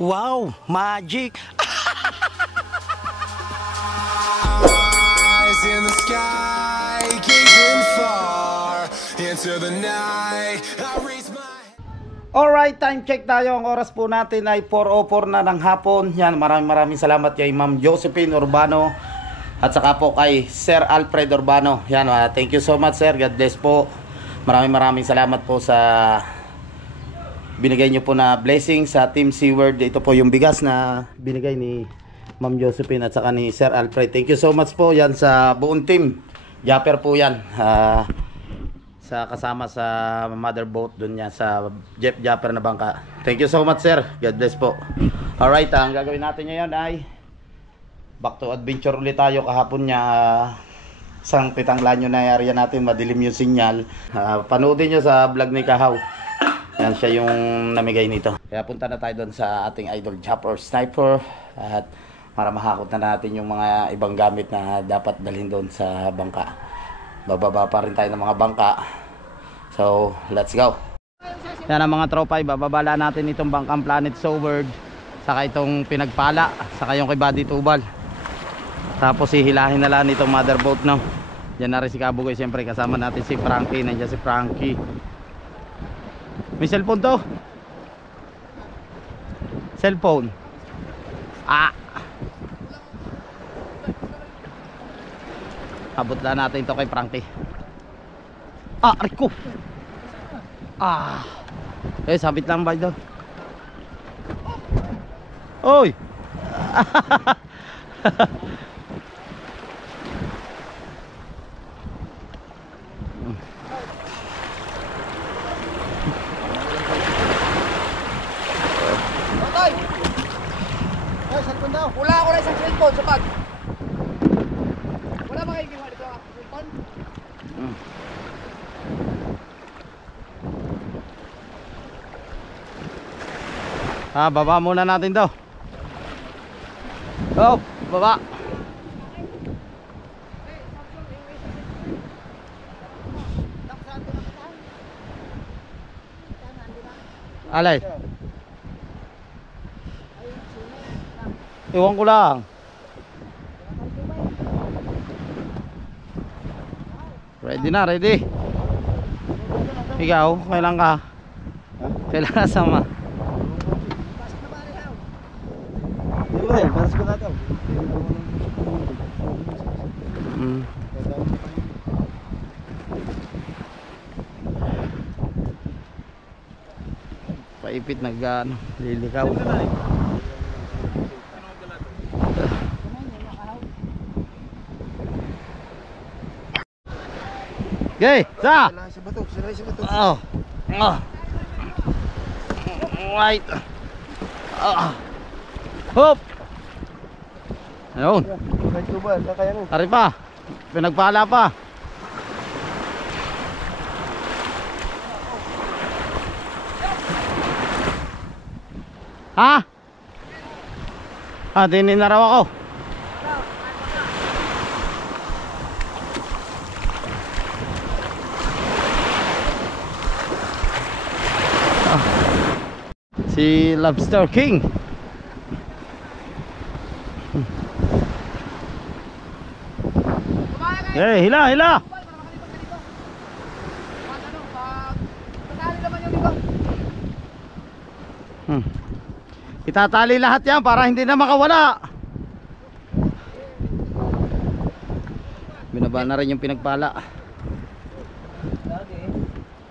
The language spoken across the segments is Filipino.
Wow, magic! Eyes in the sky, gazing far into the night. I raise my... Alright, time check tayo. Ang oras po natin ay 4:04 na ng hapon. Yan, maraming salamat kay Ma'am Josephine Urbano at saka po kay Sir Alfred Urbano. Yan, thank you so much sir. God bless po. Maraming salamat po sa binigay nyo po na blessing sa Team Seaward. Ito po yung bigas na binigay ni Ma'am Josephine at saka ni Sir Alfred. Thank you so much po yan sa buong team. Japper po yan. Sa kasama sa mother boat dun yan sa Jeff Japper na bangka. Thank you so much sir. God bless po. Alright, ang gagawin natin ngayon ay back to adventure ulit tayo. Kahapon niya isang pitang lanyo na area natin, madilim yung sinyal. Panoodin nyo sa vlog ni Kahaw. Yan siya yung namigay nito. Kaya punta na tayo doon sa ating idol Japper Sniper at para mahakot na natin yung mga ibang gamit na dapat dalhin doon sa bangka. Bababa pa rin tayo ng mga bangka. So, let's go. Yan ang mga tropa, bababala natin itong bangkang Planet Seaward, saka itong pinagpala, saka yung kay Buddy Tubal. Tapos hihilahin na lang itong mother boat, no. Diyan na rin si Kabugoy, siyempre kasama natin si Frankie. Nandiyan si Frankie. May cellphone to? Cellphone. Abot lang natin ito kay Frankie. Ariko. Sabit lang ba ito? Oy. Wala ako na isang cellphone sa bag. Wala ba kayo ginawa dito cellphone? Baba muna natin to. Oh, baba. Alay. Iwan ko lang. Ready na, ready. Ikaw, kailan ka? Kailan ka sama? Paipit lilikaw. Okay, sa. Oh. Right. Hop. Ayun. Tari pa. Pinagpala pa. Ha? Dinin na raw ako. Si Lobster King. Hila. Itatali lahat yan para hindi na makawala. Binaba na rin yung pinagpala.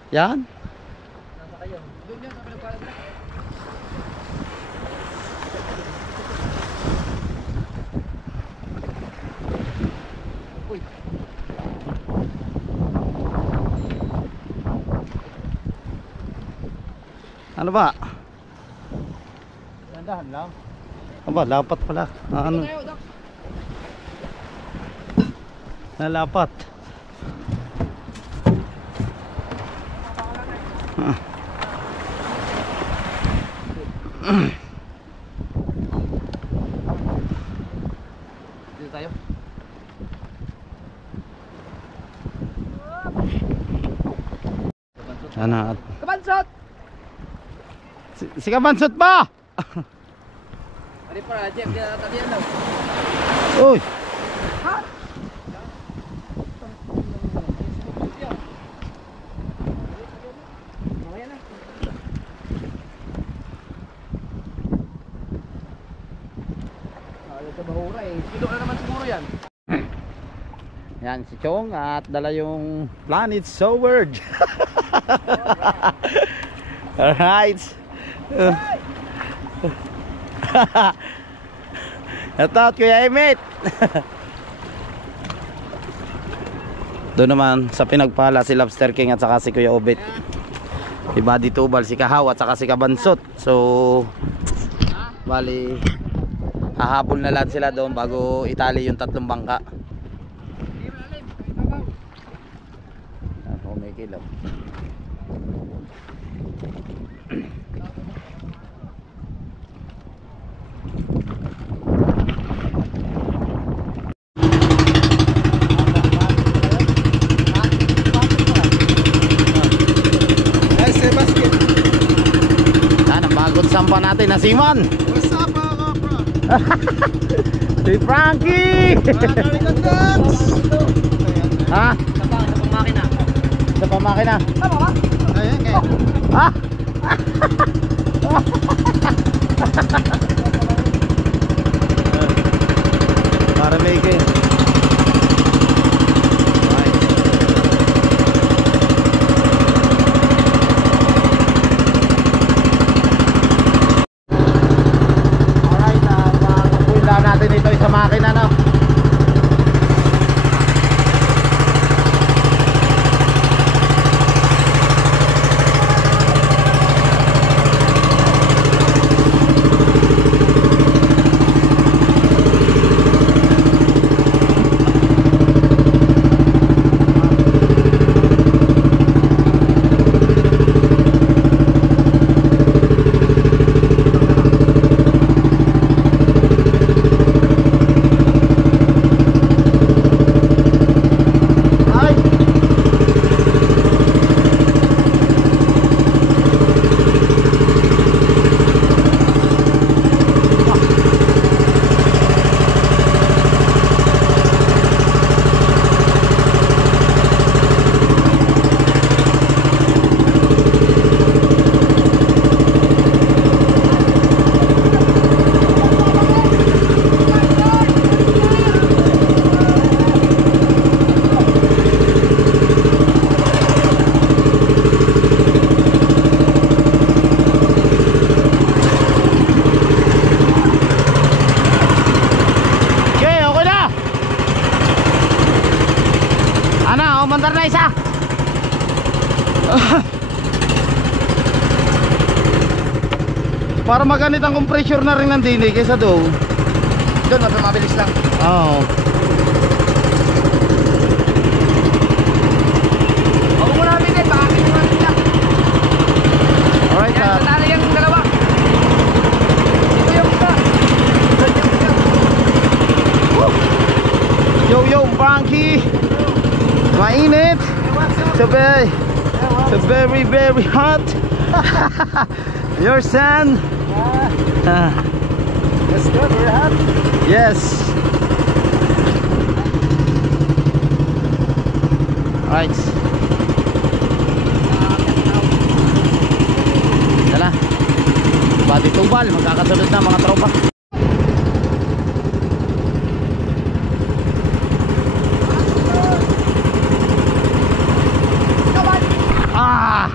Yan. Ano ba? Dandahan lang. Aba, lapat pala. Ano? Nalapat. Dito tayo. Ano? Kabansot! Si Kabansot ba? Ari para Jeff, dia tadi ano. Uy! Mamaya na. Ayaw sa bahura eh. Kilo na naman siguro yan. Yan si Chong at dala yung Planet Sword. Alright. Shoutout Kuya Emit. Doon naman sa pinagpala si Lobster King at saka si Kuya Obit. Si Buddy Tubal, si Kahaw at saka si Kabansot. So bali hahabol na lang sila doon bago itali yung tatlong bangka. Ako may kilaw. Yan ang bagong sampa natin na Simon. What's up mga kapra? Si Frankie. Ha? Sa pangmakina. Sa pamakina. Tama ba? Ayan kaya. Ha? Para may kayo. Alright, papuila natin ito sa makina, no? Mandar na isa. Para maganit ang compressor na rin ng dini kaysa doon. Doon, mabilis lang. Oo. Huwag mo namin eh, baka akin yung natin niya. Alright, Yan, natali yung dalawa. Dito yung isa. yo yo Frankie. Mainit. So very very hot. Your son. That's good, we're hot. Yes. Alright. Dala. Bati Tubal, magkakasunod na mga tropa. Ah!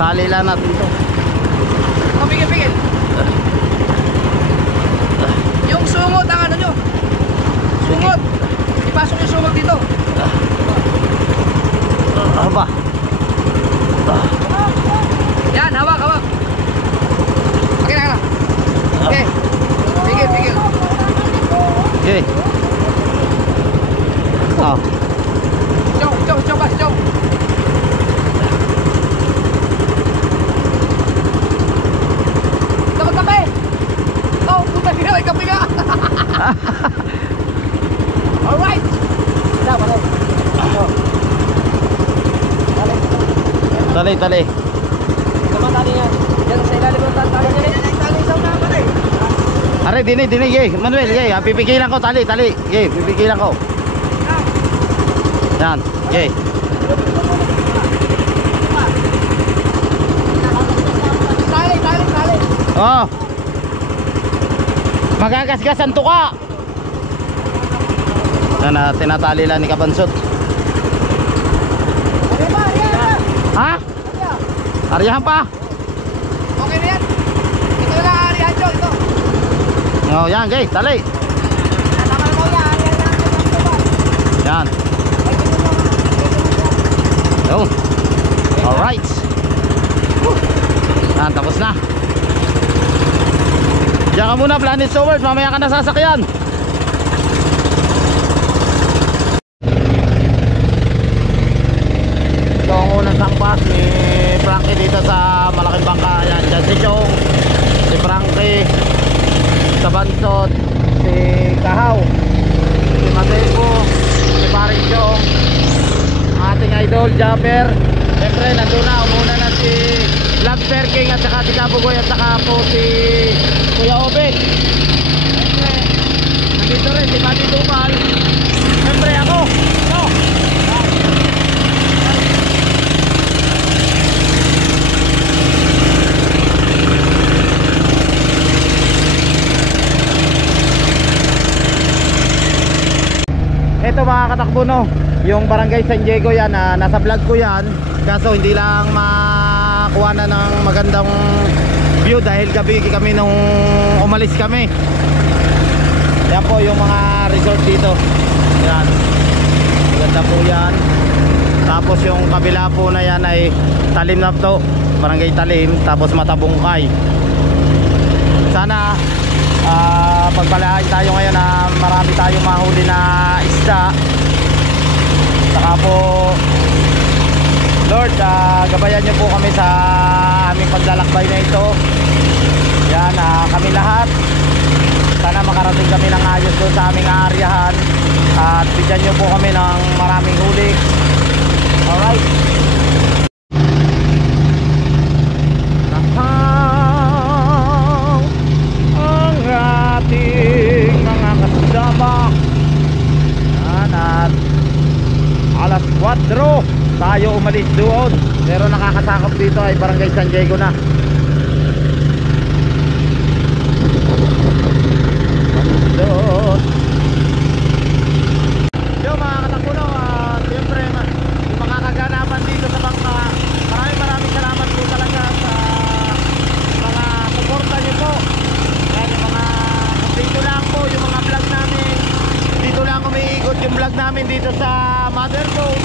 Tali lang natin to. Pigil. Yung sungot ang ano nyo. Sungot. Ipasok yung sungot dito. Aba. Yan, hawak. Okay na. Okay. Pigil. Okay. Ah. Jom. Dapat kape. Oh, puta ka, may kape ka. Alright. Dapat. Tali. Kamatali yan. Yan sa ilalim ng tali. Tali sa una pa rin. Are, dini, ye. Manuel, ye. Pipigilan ko, tali. Ye, pipigilan ko. Yan, ye. Tali. Oh. Magagasgasan to ka. Yan na, tinatali lang ni Kabansot. Ha? Aryahan pa? Okay na yan. Ito na arihan nyo, ito. Oh, yan, okay, tali. Kasama mo yan, arihan na. Yan. Oh. Alright. Yan, tapos na. Diyan ka muna, Planet Sowers. Mamaya ka na sasakyan. Ito ang unang sangpas ni Frankie dito sa malaking bangka. Yan, dyan si Chong, si Frankie, sa Bansot, si Kahaw, si Mateo, si Paring Chong, ating idol Japper. Siyempre nandun na, umuna na si Lobster King at saka si Kabugoy at saka po si Kuya Obed. Siyempre nandito rin si Pati Tupal. Siyempre ako. No. Ito mga katakbo, no, yung Barangay San Diego yan, nasa vlog ko yan, kaso hindi lang makuha na ng magandang view dahil gabi kami nung umalis kami. Yan po yung mga resort dito. Yan, maganda po yan. Tapos yung kabila po na yan ay Talim na to, Barangay Talim, tapos Matabungkay. Sana pagpalain tayo ngayon na marami tayong mahuli na isda. Saka po Lord, gabayan niyo po kami sa aming paglalakbay na ito. Yan, kami lahat sana makarating kami ng ayos doon sa aming aaryahan at bigyan niyo po kami ng maraming huli. Alright. Ating mga kasama. Yan, at alas 4 tayo umalis doon, pero nakakasakop dito ay Barangay San Diego na. Doon yung mga katapuno, siyempre yung mga kaganapan dito sa bangka, maraming salamat po talaga sa mga suporta niyo po. Dito lang po yung mga vlog namin, dito lang umiikot yung vlog namin dito sa Motherboat.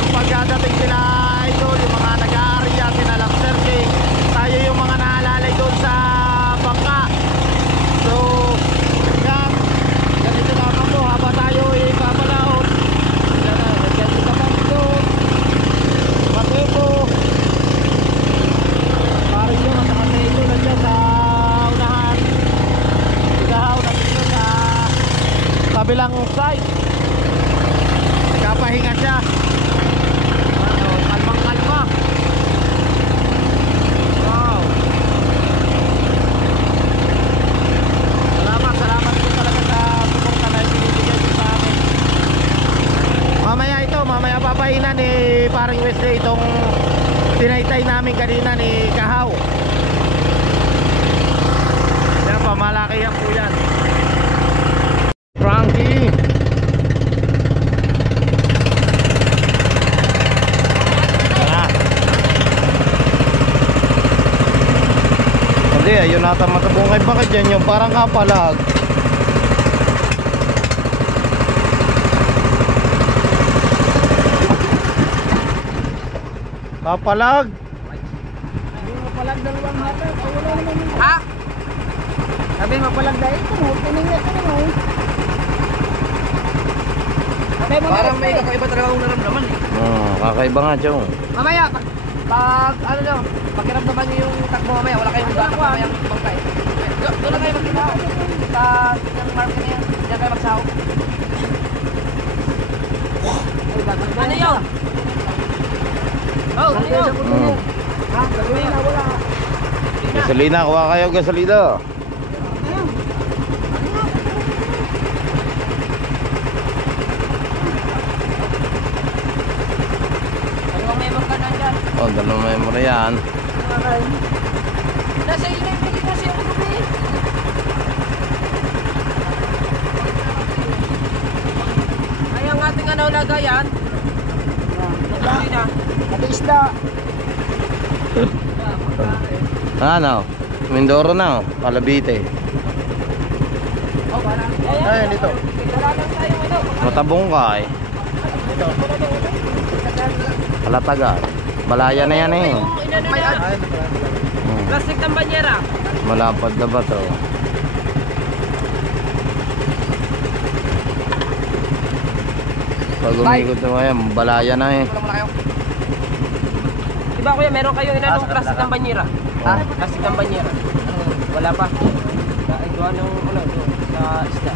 Yung pagdadating sila idol, yung mga nag-aarya, sila Lobster King, tayo yung mga naalalay doon sa bangka. So yan, ganito naman po habang tayo ipapalaot. Yan na, ganito sa Bansot, Mateo, parin nyo at Mateo nandiyan sa unahan. Ikaw nandito sa kabilang side, kapahinga siya. Kalmang kalma. Wow, salamat po talaga sa suporta na ibinibigay nyo sa amin. Mamaya papahinan ni Paring Wesley itong tinaytay namin kanina ni Kahaw. Yan, pamalaki yan po yan. Frankie. Hindi, ayun nata Matabungkay. Bakit yan yung parang kapalag? Kapalag? Mapalag dalawang hata. Wala naman yung... Ha? Sabi mapalag dahil ito mo. Tinignan ito mo. Parang may kakaiba talaga akong naramdaman eh. Kakaiba nga, Chong. Mamaya, pag ano nyo, pakiramdaman nyo yung takbo mamaya, wala kayong dapat mamaya bangkay. Doon na kayo magkita. Sa yung market na yan, diyan kayo magsaho. Ano yun? Oh, sino? Ha? Gasolina, wala. Gasolina, kuha kayo gasolina. Dalawang member ka na dyan. Oh, dalawang memory yan. Nasa iyo na yung pili kasi ako gabi. Ay, ang ating lagayan. Natuloy na. Ate isda. Ano? Mindoro na, oh. Palabite. Oh, parang. Ayun, dito. Wala lang tayo, ano. Matabong ka eh. Palataga. Balaya na yan eh. Yung inano na. Plastic ng banyera. Malapad na ba to? Pag umikot na yan, balaya na eh. Wala kayo. Diba kuya, meron kayo inanong plastic ng banyera? Ha? Plastic ng banyera. Wala pa. Ito anong ano, doon sa isda.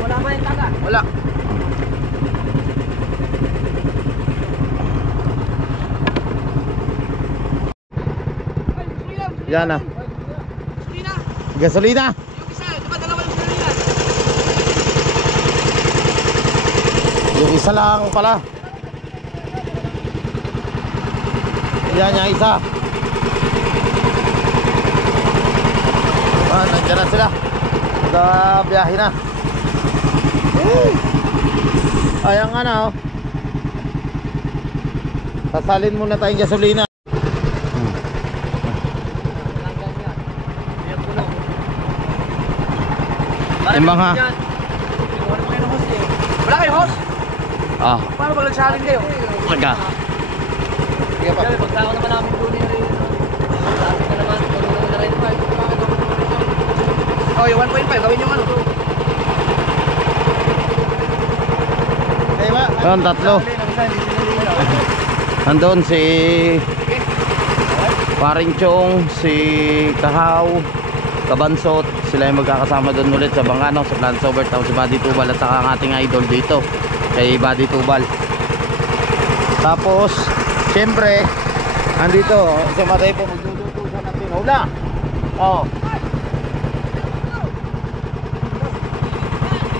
Wala ba yung taga? Wala. Yan na. Gasolina. Yung isa, diba dalawa yung gasolina? Yung isa lang pala. Yan yung isa. Ah, nandiyan na sila. Biyahe na. Ayan nga na oh. Sasalin muna tayong gasolina. Timbang ha. Wala kayo host? Ah, Paano pag nagsalin kayo? taga. Sige pa. Pagsako naman namin doon yung rin. Sabi ka naman, tulungan na rin pa. Oh, yung 1.5, gawin yung ano. Doon, tatlo. Nandun si Paring Chong, si Kahaw, Kabansot. Sila yung magkakasama doon ulit sa Bangano, sa Plans Over Town, si Buddy Tubal at saka ang ating idol dito kay Buddy Tubal. Tapos siyempre andito si Matay po, magluluto siya ng tinola. Oh.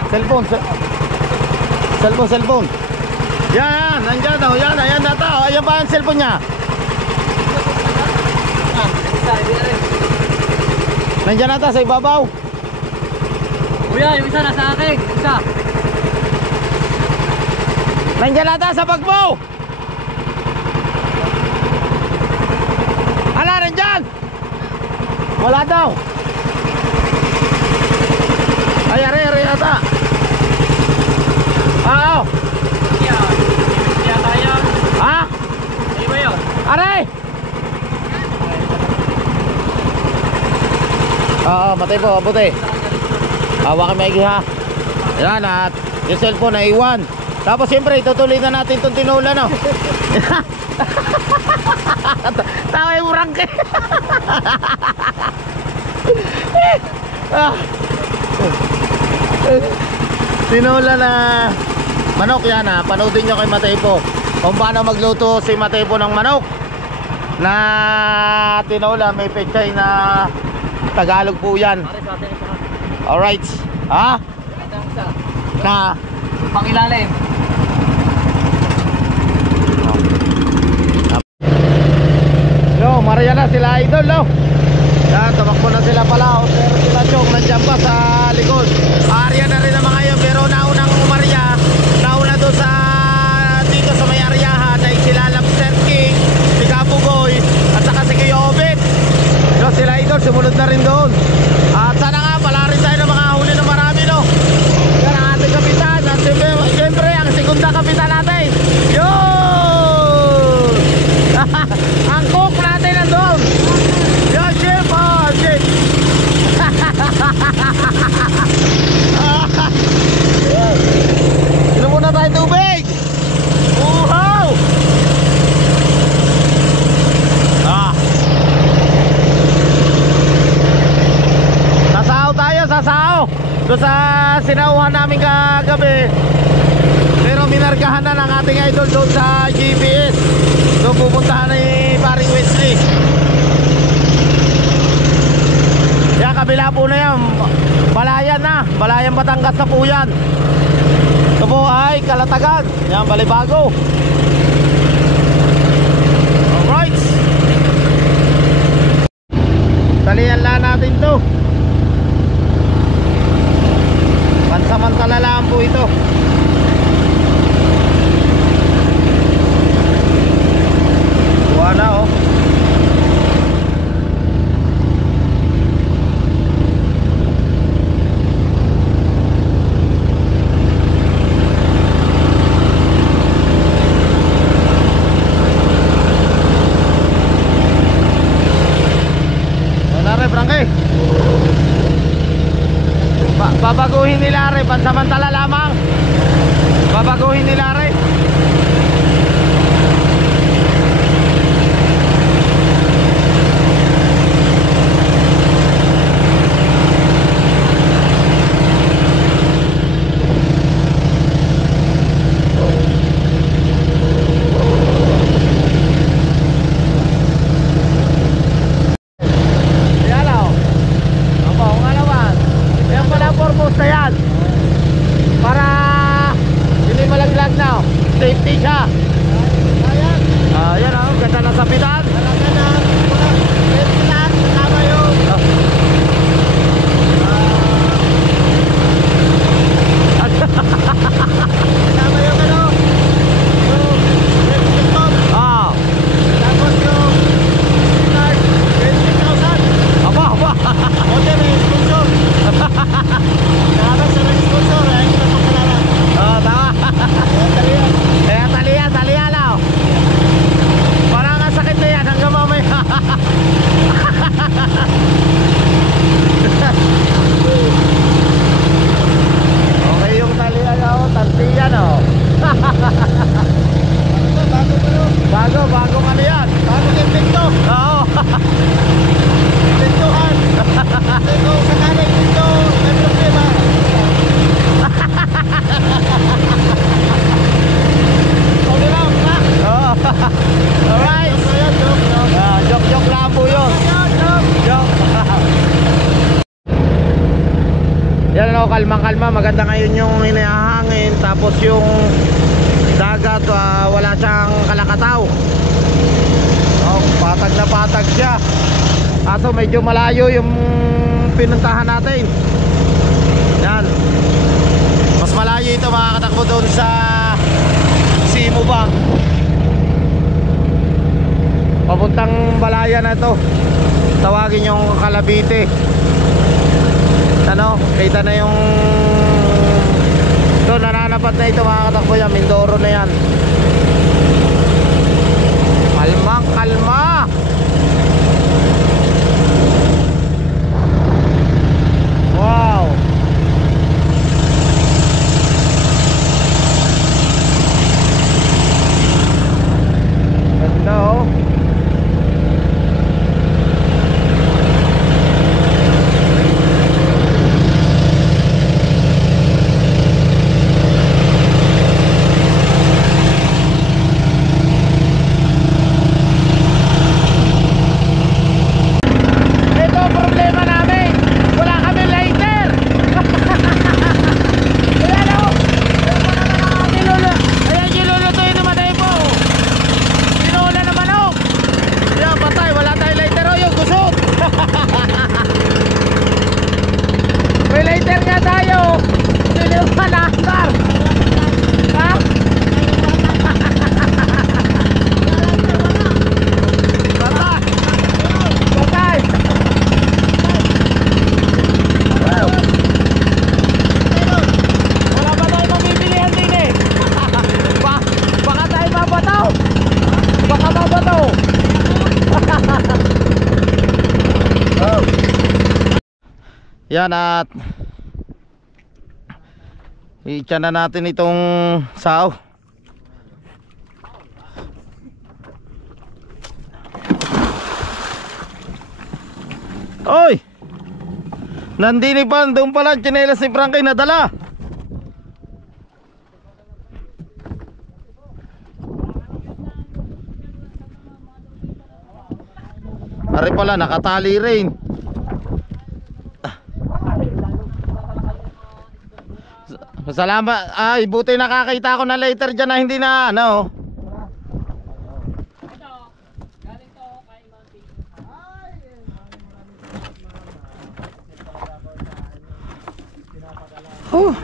Cellphone. Yan, nandiyan daw, yan, ayan na tao. Ayan pa ang cellphone niya. Nandiyan na ta sa ibabaw. Kuya, yung isa nasa akin. Isa. Nandiyan na ta sa bag mo. Ala, nandiyan. Wala daw. Ay, are ata. Oo. Kaya tayo. Ha? Ay ba yun? Are! Oo, matay po, abuti. Hawakan maigi ha. Yan at yung cellphone na iwan. Tapos siyempre itutuloy na natin itong tinola no. Tawa yung rangke. Tinola na manok yan ha. Panoodin nyo kay Matepo kung paano magluto si Matepo ng manok na tinola. May pechay na Tagalog po yan. Alright. Ha? Na Pangilalim. Yo, Maria na sila idol no. Yan, tumakbo na sila pala. Pero sila Chong nandiyan pa sa likod. Area na rin ang mga yun. Pero naunang Maria, nauna doon sa dito sa may aryahan ay sila Lobster King, si Kapugoy at saka si Kuya Obet. Yo, sila idol sumunod na rin doon. At sana nga pala rin tayo ng mga huli na marami no. Yan ang ating kapitan. At siyempre ang segunda kapitan natin. Yo! Ang cook natin nandun. Yo, chef! Oh, chef! ating idol doon sa GPS. Doon pupuntahan ni paring Wesley. Yan, kabila po na yan. Balayan na. Balayan Batangas na po yan. Ito po ay Kalatagan. Yan, Balibago. Alright. Talian lang natin to. Pansamantala lang po ito. Wala oh. Wala rin, Frankie. Babaguhin nila rin, pansamantala lamang. Babaguhin nila rin. Safety siya. Ayan oh, ganda ng sapitan. Okay yung talian oh, tantiyan oh. Bago ano yan? Bago yung pinto. Oo. Pintuhan. Pinto sa kanay pinto. May problema. Okay lang ha? Oo. Alright. Joke lang po yun. Joke. Yan o, kalma, maganda ngayon yung hinahangin. Tapos yung dagat, wala siyang kalakataw. Patag na patag siya. Kaso medyo malayo yung pinuntahan natin. Yan. Mas malayo ito, makakatakbo doon sa Simo Bank. Papuntang Balaya na ito. Tawagin yung Calabite. Ano, kita na yung doon, nananapat na ito, makakatakbo yan. Mindoro na yan. Kalma. Wow. Ganda oh. Yan, at i-tsa na natin itong sao. Oy! Nandini pa, doon pala ang tsinelas ni Frankie nadala. Ari pala, nakatali rin. Salamat. Ay, buti nakakita ako na later dyan na hindi na ano. Oh.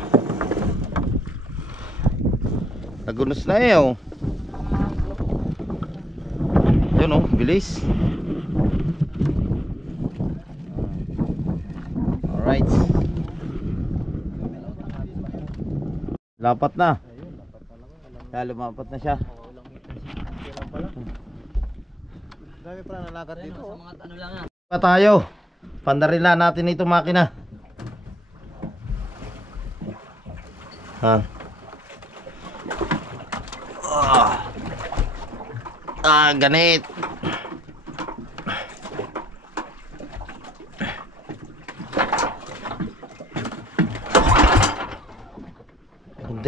Nagunos na eh oh. Yun oh, bilis. Alright. Lapat na. Kaya lumapat na siya. Dami pa nalakat dito. Pa tayo. Pandarin na natin ito makina. Ha. Ganit.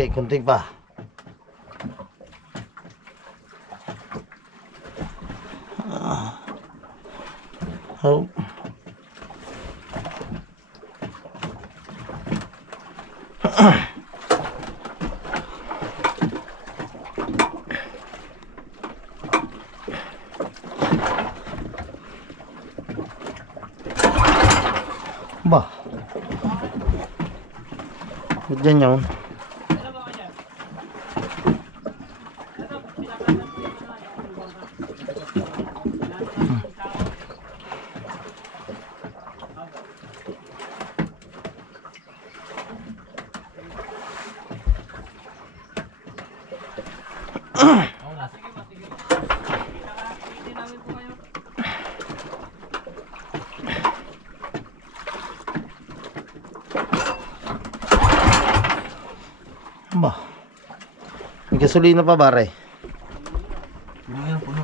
Kunti pa. Oh. Ba. Diyan yun. Ba. May gasolina pa bare. Puno.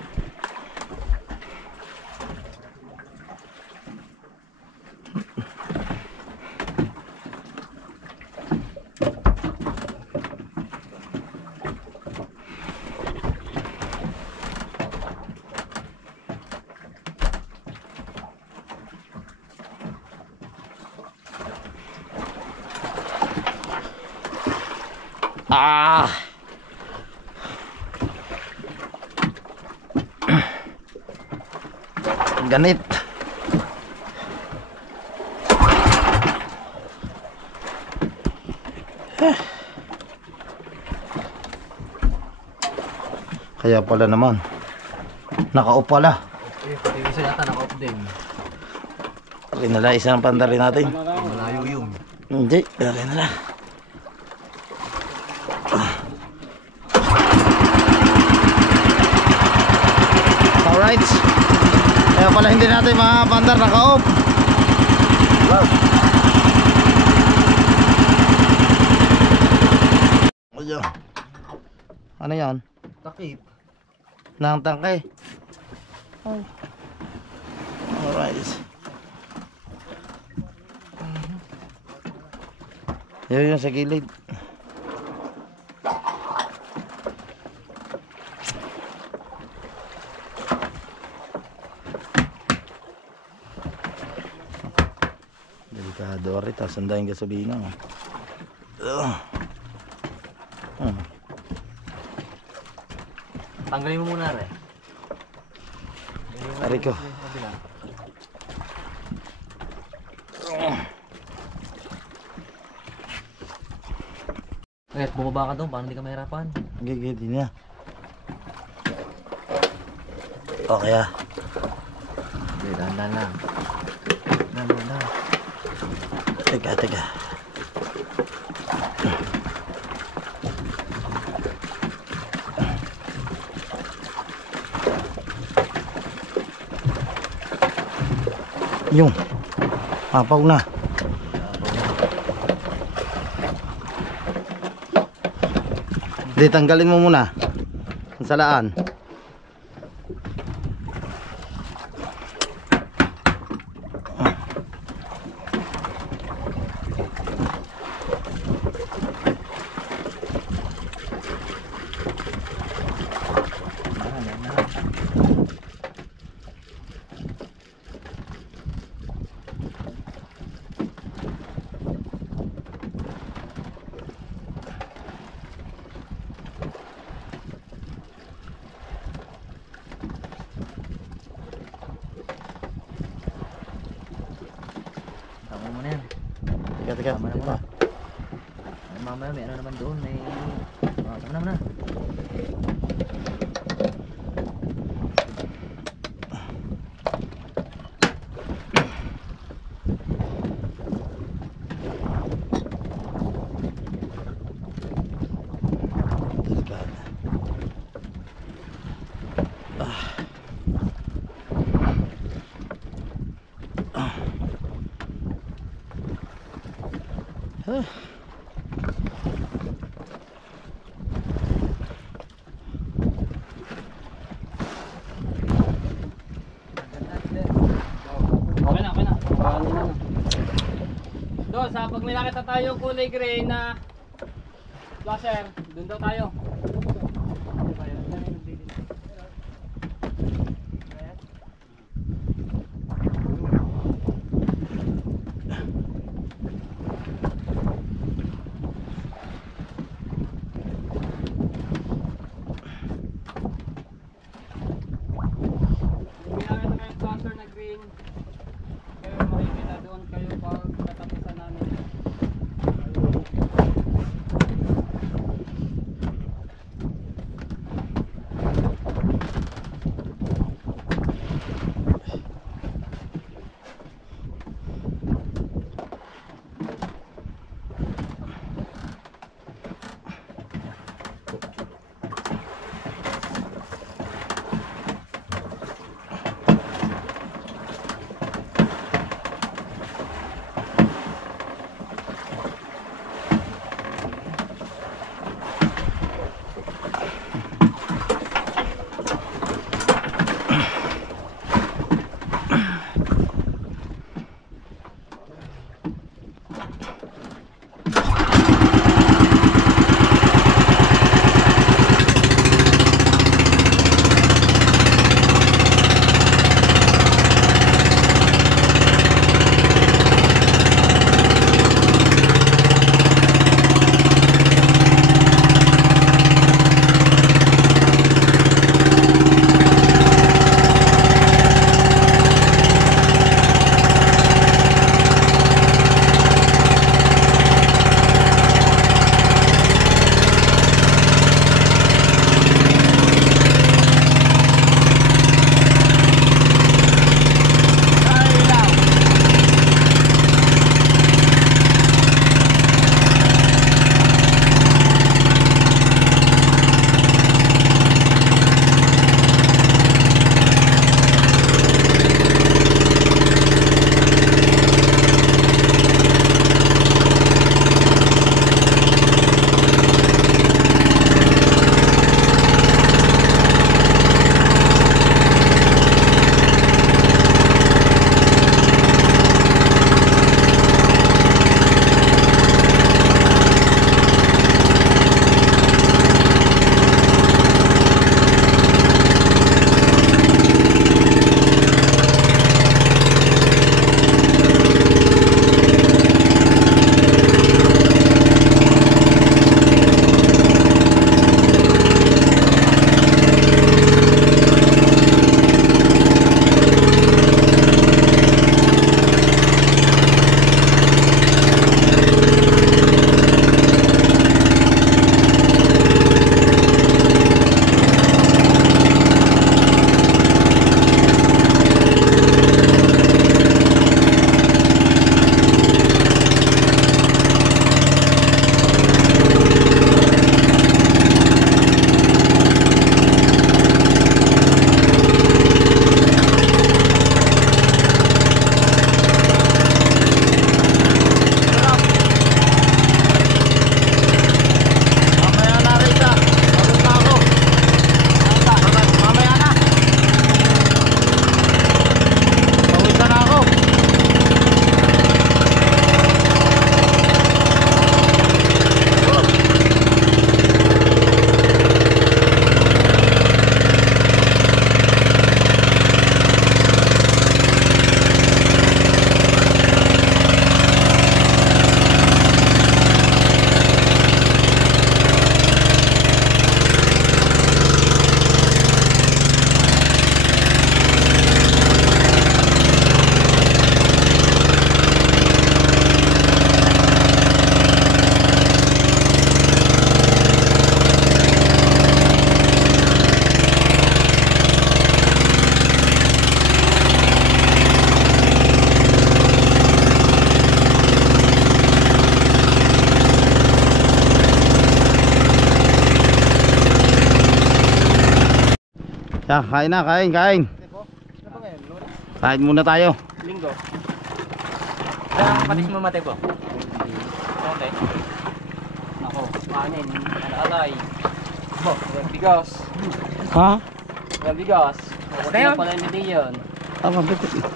Ganit. Kaya pala naman nakaup pala. Isa yata nakaup din. Okay na lang, isang pandarin natin. Malayo yun. Hindi, dali na lang. Alright. Kaya pala hindi natin mga pandar naka-off. Ayan. Ano yan? Takip. Nang tangkay. Alright. Yun yung sa gilid. Delikado rin, tapos andahin gasolina. Tanggalin mo muna rin. Ari ko. Kahit bumaba ka doon, paano hindi ka mahirapan? Gigit din niya. Okay ah. Okay, dahan-dahan lang. Dahan-dahan lang. Teka. Yung papaw na. Di tanggalin mo muna ang salaan. teka. Tama na muna. Mamaya may ano naman doon, may... Tama na. Delikado. Okay na. Doon, sa pag may nakita tayong kulay gray na flasher, doon daw tayo. May nakita tayong flasher na green. Kayo makikita doon kayo pag katapusan namin. Kain na, kain. Kain muna tayo. Linggo. Ang patis mo mate po? Okay. Ako, kanin, alay. Bigas. Ha? Bigas. Wala pala hindi yun.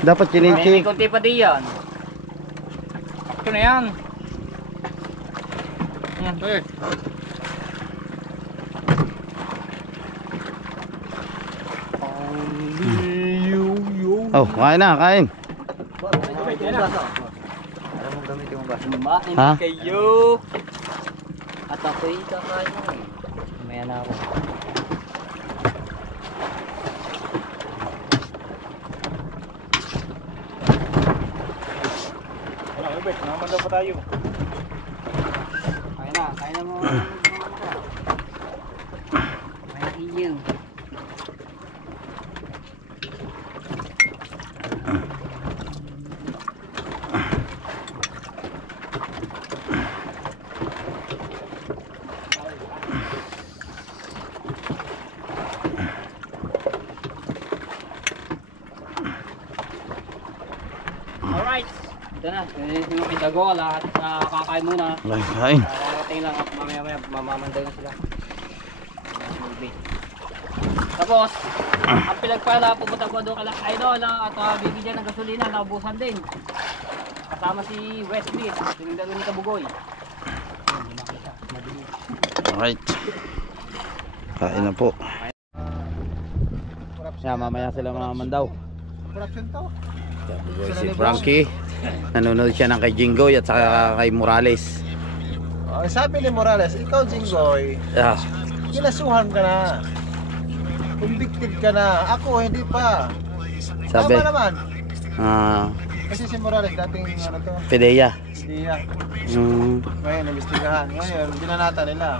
Dapat May chininchi. kunti pa di yan. Ito na yan. Yan. Oh, kain na, kain. Kumain Ha? kayo. At ako'y kakain mo. Mamaya na ako. Kain na mo. Kain iyo. Alright. Ito na. Yung pitago, lahat kakain muna. Kain. Karating lang at mamaya mamamanday na sila. Tapos, ang pinagpala, pupunta ko doon kala idol at bibigyan ng gasolina, naubusan din. Kasama si Westmead, sinindalo ni Kabugoy. Hindi makita, madilim. Alright. Kain na po. Mamaya sila mamamandaw. Production to. Si Frankie. Nanonood siya ng kay Jinggoy at saka kay Morales. Sabi ni Morales, ikaw Jinggoy, kinasuhan ka na. Convicted ka na. Ako hindi pa. Sabi, Tama naman. Kasi si Morales dating ano to, Pedeya. Siya. Mm. Ngayon nabestigahan. Ngayon binanata nila.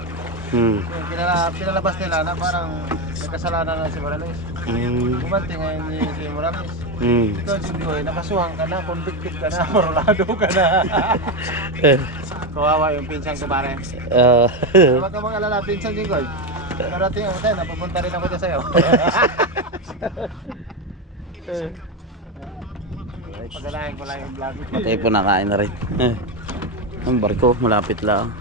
Mm. Pinalabas nila na parang nagkasalanan na si Morales. Bumanti ngayon si Morales. Ikaw Jinggoy, nakasuhan ka na, convicted ka na, orlado ka na. Kawawa yung pinsang ko pare. Huwag ka mag-alala, pinsang Jinggoy. Narating ako tayo, napupunta rin ako dyan sa'yo. Pagalahin ko lang yung vlog. Patay po nakain na rin. Ang barko, malapit lang.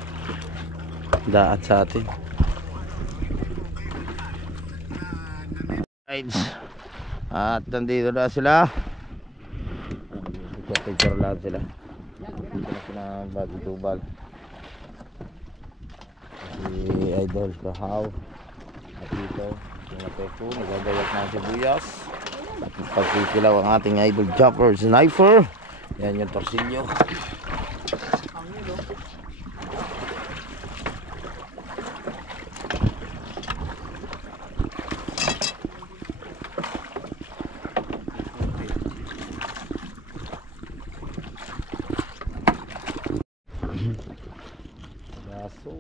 Daat sa atin. At nandito na sila. Picture lang sila. Dito na sila Bagi Tubal. Si Idol Kahaw. At dito, yung Napeco, nagagayat na sibuyas. At pagkikilaw ang ating Idol Chopper Sniper. Yan yung torsilyo. Baso.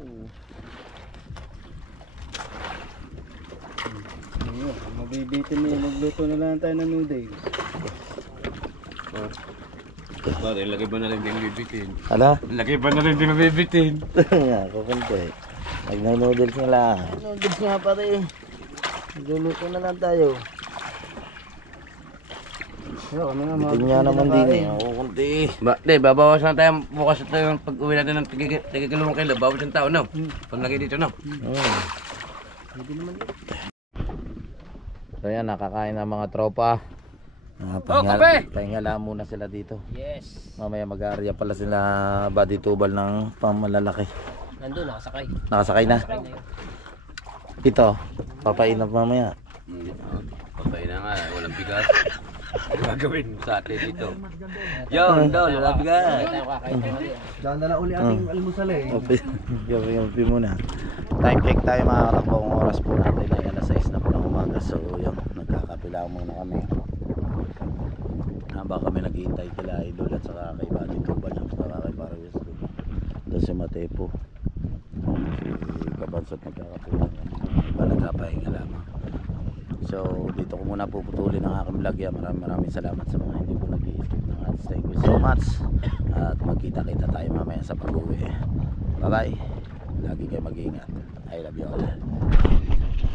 Mabibitin niyo, magluto na lang tayo ng noodles. Lagi ba na rin din mabibitin? Hala? Lagi ba na rin din mabibitin? Nga, kukunti. Nag-noodles nga lang. Noodles nga pa rin. Nagluluto na lang tayo. Bitin nga naman din eh. Kukunti. Babawasan tayo bukas tayo pag uwi natin ng tigigilong kilo. Bawas yung tao, no? Pag lagi dito, no? So yan, nakakain ng mga tropa. Pahingala muna sila dito. Yes. Mamaya mag-aarya pala sila Badi Tubal ng pamalalaki. Nandun, nakasakay. Nakasakay na. Nakasakay na yun. Ito, papainap mamaya. Patay na nga, walang bigas. Ano gagawin mo sa atin dito? Yun, doon, walang bigas. Daan na lang uli ating almusal eh. Gabi muna. Time check tayo mga katakbo. Ang oras po natin ay alas 6 na po ng umaga. So yun, nagkakapila muna kami. Habang kami naghihintay kila Idol at saka kay Badi Tubal at saka kay Parawis doon si Matepo. Si Kabansot nagkakapila. Iba nagkapahinga lamang. So dito ko muna puputulin ang aking vlog. Maraming salamat sa mga hindi po nag-i-skip ng ads. Thank you so much. At magkita-kita tayo mamaya sa pag-uwi. Bye bye. Lagi kayo mag-iingat. I love you all.